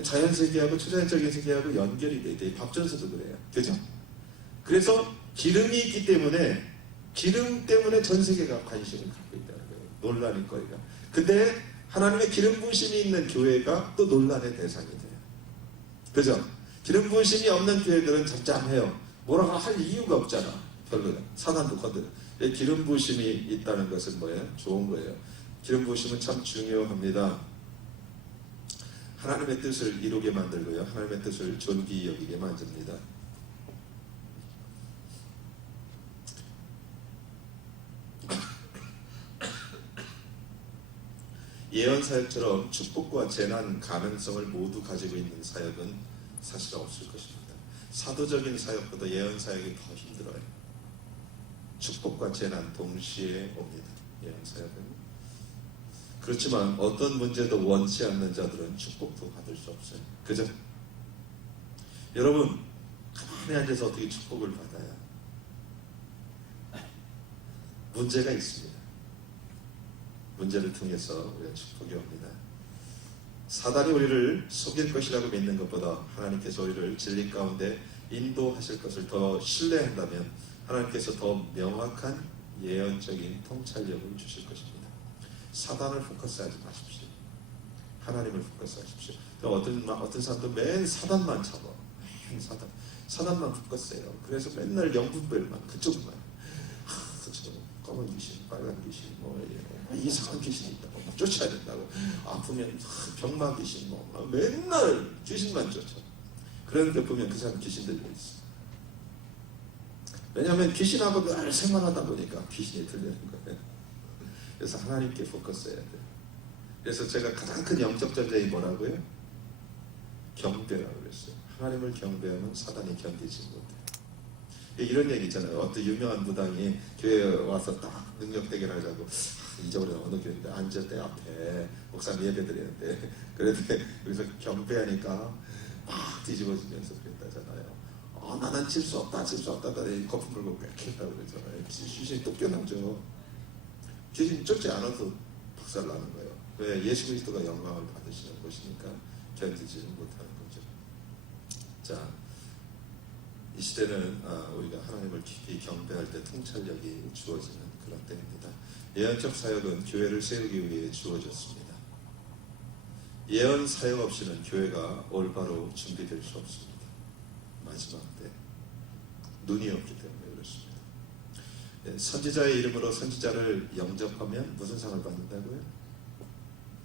자연세계하고 초자연적인 세계하고 연결이 돼 있대. 밥전서도 그래요. 그죠? 그래서 기름이 있기 때문에 기름 때문에 전 세계가 관심을 갖고 있다는 거예요. 논란일 거니까. 근데 하나님의 기름 부으심이 있는 교회가 또 논란의 대상이 돼요. 그죠? 기름 부으심이 없는 교회들은 잠잠해요. 뭐라고 할 이유가 없잖아. 별로. 사단도 건드려. 기름 부으심이 있다는 것은 뭐예요? 좋은 거예요. 기름 부으심은 참 중요합니다. 하나님의 뜻을 이루게 만들고요. 하나님의 뜻을 존귀히 여기게 만듭니다. 예언 사역처럼 축복과 재난 가능성을 모두 가지고 있는 사역은 사실 없을 것입니다. 사도적인 사역보다 예언 사역이 더 힘들어요. 축복과 재난 동시에 옵니다. 예언 사역은. 그렇지만 어떤 문제도 원치 않는 자들은 축복도 받을 수 없어요. 그죠? 여러분, 가만히 앉아서 어떻게 축복을 받아요? 문제가 있습니다. 문제를 통해서 우리가 축복이 옵니다. 사단이 우리를 속일 것이라고 믿는 것보다 하나님께서 우리를 진리 가운데 인도하실 것을 더 신뢰한다면 하나님께서 더 명확한 예언적인 통찰력을 주실 것입니다. 사단을 포커스하지 마십시오. 하나님을 포커스하십시오. 어떤 사람도 맨 사단만 잡아. 맨 사단만 포커스해요. 그래서 맨날 영분별만 그쪽만. 검은 귀신, 빨간 귀신, 이상한 귀신이 있다고 쫓아야 된다고. 아프면 병마 귀신, 맨날 귀신만 쫓아. 그런데 보면 그 사람 귀신 들려 있어. 왜냐하면 귀신하고 늘 생활하다 보니까 귀신이 들리는 거예요. 그래서 하나님께 포커스해야 돼요. 그래서 제가 가장 큰 영적 전쟁이 뭐라고요? 경배라고 그랬어요. 하나님을 경배하면 사단이 견디지 못해요. 이런 얘기 있잖아요. 어떤 유명한 무당이 교회에 와서 딱 능력 대결하자고 잊어버린 어느 교회인데 앉았대 앞에 목사님 예배 드리는데 그런데 여기서 경배하니까 막 뒤집어지면서 그랬다잖아요. 나는 질 수 없다 거품 물고 꽥했다고 그러잖아요. 귀신이 또 껴나죠. 귀신 쫓지 않아도 박살나는 거예요. 왜? 예수 그리스도가 영광을 받으시는 것이니까 견디지는 못하는 거죠. 자, 이 시대는 우리가 하나님을 깊이 경배할 때 통찰력이 주어지는 그런 때입니다. 예언적 사역은 교회를 세우기 위해 주어졌습니다. 예언 사역 없이는 교회가 올바로 준비될 수 없습니다. 마지막 때 눈이 없기 때문에 그렇습니다. 선지자의 이름으로 선지자를 영접하면 무슨 상을 받는다고요?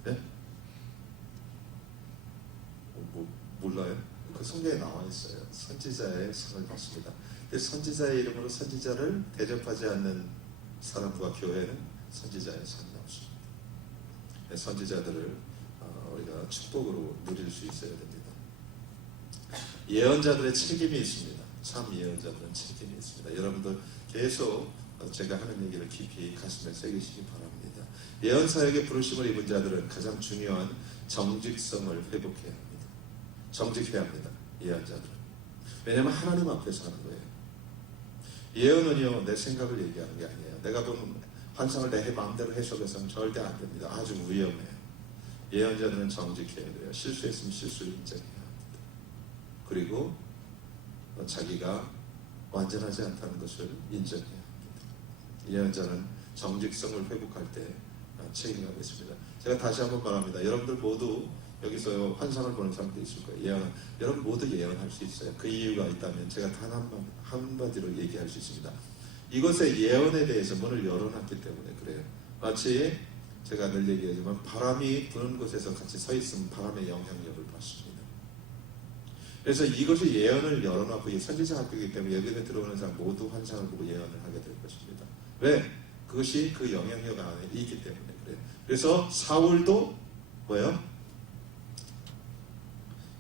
네? 몰라요? 그 성경에 나와 있어요. 선지자의 상을 받습니다. 선지자의 이름으로 선지자를 대접하지 않는 사람과 교회는 선지자의 상이 없습니다. 선지자들을 우리가 축복으로 누릴 수 있어야 됩니다. 예언자들의 책임이 있습니다. 참 예언자들은 책임이 있습니다. 여러분들 계속 제가 하는 얘기를 깊이 가슴에 새기시기 바랍니다. 예언 사역에 부르심을 입은 자들은 가장 중요한 정직성을 회복해야 합니다. 정직해야 합니다. 예언자들은. 왜냐하면 하나님 앞에서 하는 거예요. 예언은요, 내 생각을 얘기하는 게 아니에요. 내가 본 환상을 내 마음대로 해석해서는 절대 안 됩니다. 아주 위험해요. 예언자들은 정직해야 돼요. 실수했으면 실수를 인정해야 합니다. 그리고 자기가 완전하지 않다는 것을 인정해야 합니다. 예언자는 정직성을 회복할 때 책임을 있습니다. 제가 다시 한번 말합니다. 여러분들 모두 여기서 환상을 보는 사람도 있을 거예요. 여러분 모두 예언할 수 있어요. 그 이유가 있다면 제가 단 한마디로 얘기할 수 있습니다. 이것의 예언에 대해서 문을 열어놨기 때문에 그래요. 마치 제가 늘 얘기하지만 바람이 부는 곳에서 같이 서 있으면 바람의 영향력을 받습니다. 그래서 이것이 예언을 열어놨고 이 선지자 학교이기 때문에 여기에 들어오는 사람 모두 환상을 보고 예언을 하게 될 것입니다. 왜? 그것이 그 영향력 안에 있기 때문에 그래요. 그래서 사울도 뭐예요?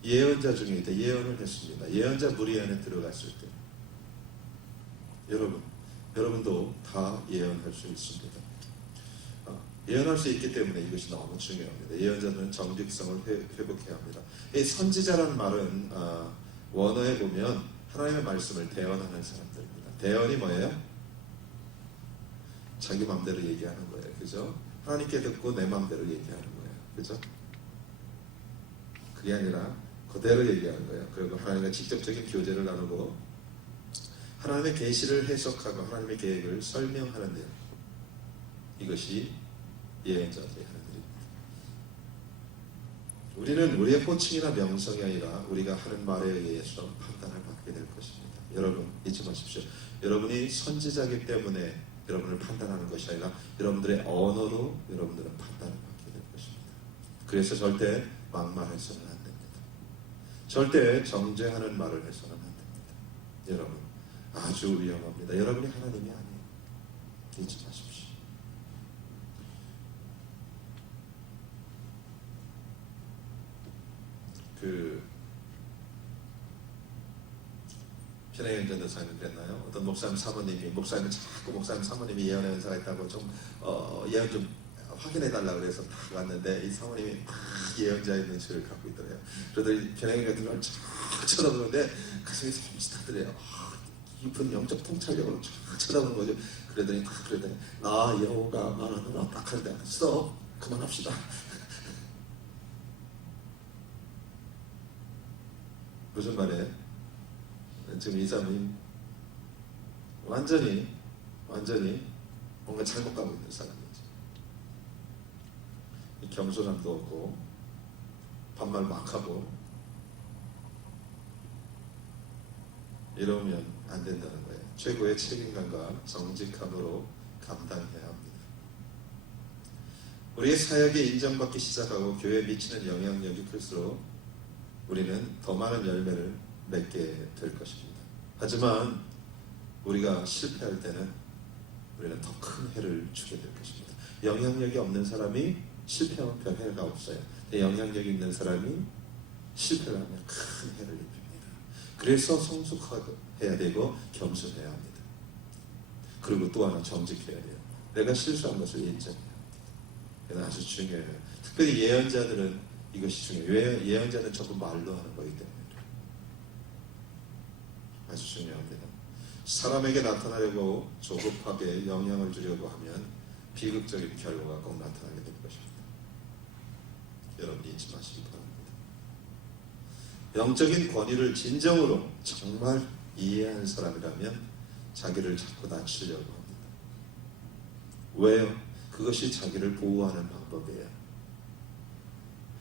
예언자 중에 있다. 예언을 했습니다. 예언자 무리 안에 들어갔을 때 여러분도 다 예언할 수 있습니다. 예언할 수 있기 때문에 이것이 너무 중요합니다. 예언자는 정직성을 회복해야 합니다. 이 선지자라는 말은 원어에 보면 하나님의 말씀을 대언하는 사람들입니다. 대언이 뭐예요? 자기 마음대로 얘기하는 거예요. 그죠? 하나님께 듣고 내 마음대로 얘기하는 거예요. 그죠? 그게 아니라 그대로 얘기하는 거예요. 그리고 하나님과 직접적인 교제를 나누고 하나님의 계시를 해석하고 하나님의 계획을 설명하는 데 이것이 예언자들이 하는 일입니다. 우리는 우리의 호칭이나 명성이 아니라 우리가 하는 말에 의해서 판단을 받게 될 것입니다. 여러분 잊지 마십시오. 여러분이 선지자이기 때문에 여러분을 판단하는 것이 아니라 여러분들의 언어로 여러분들은 판단을 받게 될 것입니다. 그래서 절대 막말해서는 안 됩니다. 절대 정죄하는 말을 해서는 안 됩니다. 여러분 아주 위험합니다. 여러분이 하나님이 아니에요. 잊지 마십시오. 편혜연 전도사님 그랬나요? 어떤 목사님 사모님이 자꾸 목사님 사모님이 예언의 은사가 있다고 좀 예언 좀 확인해 달라고 그래서 딱 왔는데 이 사모님이 예언자의 눈치를 갖고 있더래요. 그러더니 편혜연 같은 걸 쫙 쳐다보는데 가슴이 섬찟하더래요. 깊은 영적 통찰력으로 쫙 쳐다보는 거죠. 그러더니 여호가 말하노라 딱 하는데 스톱 그만합시다. 무슨 말이에요? 지금 이 사람이 완전히 뭔가 잘못 가고 있는 사람이지. 겸손함도 없고 반말 막 하고 이러면 안 된다는 거예요. 최고의 책임감과 정직함으로 감당해야 합니다. 우리의 사역이 인정받기 시작하고 교회에 미치는 영향력이 클수록 우리는 더 많은 열매를 맺게 될 것입니다. 하지만 우리가 실패할 때는 우리는 더 큰 해를 주게 될 것입니다. 영향력이 없는 사람이 실패하면 별 해가 없어요. 영향력이 있는 사람이 실패를 하면 큰 해를 입힙니다. 그래서 성숙해야 되고 겸손해야 합니다. 그리고 또 하나 정직해야 돼요. 내가 실수한 것을 인정해야 합니다. 이건 아주 중요해요. 특별히 예언자들은 이것이 중요해요. 왜? 예언자는 전부 말로 하는 거기 때문에 아주 중요합니다. 사람에게 나타나려고 조급하게 영향을 주려고 하면 비극적인 결과가 꼭 나타나게 될 것입니다. 여러분이 잊지 마시기 바랍니다. 영적인 권위를 진정으로 정말 이해하는 사람이라면 자기를 자꾸 낮추려고 합니다. 왜요? 그것이 자기를 보호하는 방법이에요.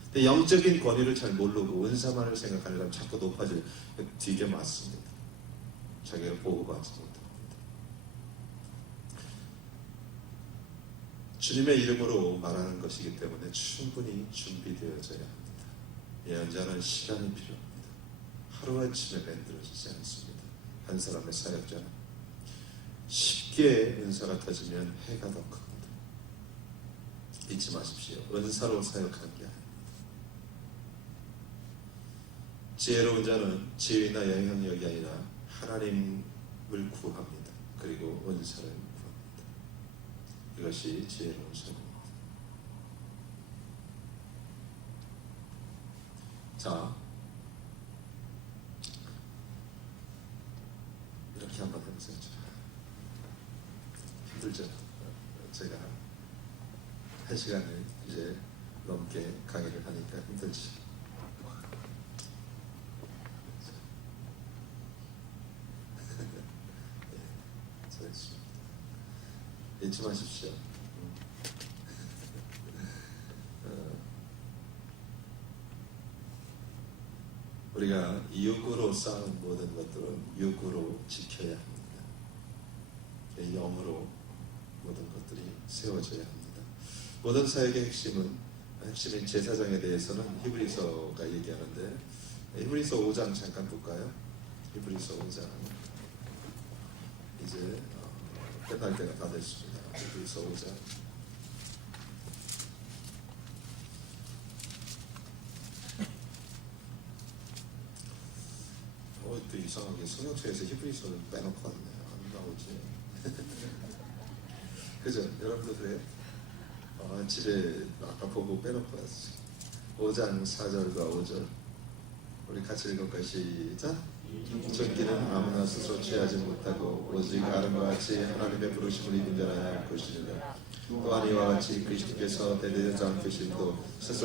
근데 영적인 권위를 잘 모르고 은사만을 생각하는 사람 자꾸 높아질 되게 맞습니다. 자기가 보호받지 못합니다. 주님의 이름으로 말하는 것이기 때문에 충분히 준비되어져야 합니다. 예언자는 시간이 필요합니다. 하루아침에 만들어지지 않습니다. 한 사람의 사역자는 쉽게 은사가 터지면 해가 더 큽니다. 잊지 마십시오. 은사로 사역하는 게 아닙니다. 지혜로운 자는 지혜나 영향력이 아니라 하나님을 구합니다. 그리고 은사를 구합니다. 이것이 지혜로운 삶입니다. 자, 이렇게 한번 해보세요. 힘들죠? 제가 1시간을 이제 넘게 강의를 하니까 힘들지. 잊지 마십시오. 우리가 육으로 쌓은 모든 것들은 육으로 지켜야 합니다. 영으로 모든 것들이 세워져야 합니다. 모든 사역의 핵심인 제사장에 대해서는 히브리서가 얘기하는데 히브리서 5장 잠깐 볼까요? 히브리서 5장 이제 끝날 때가 다 됐습니다. 히브리서 5장 또 이상하게 성경책에서 히브리서를 빼놓고 왔네요. 안 나오지. 그죠? 여러분도 그래요? 집에 아까 보고 빼놓고 왔어요. 5장 4절과 5절 우리 같이 읽을까요? 시작. 전기는 아무나 스스로 취하지 못하고 오직 아름과 같이 하나님의 부르심을 입은 자라야 할 것이니라. 또한 이와 같이 그리스도께서 대대장 되심도 스스로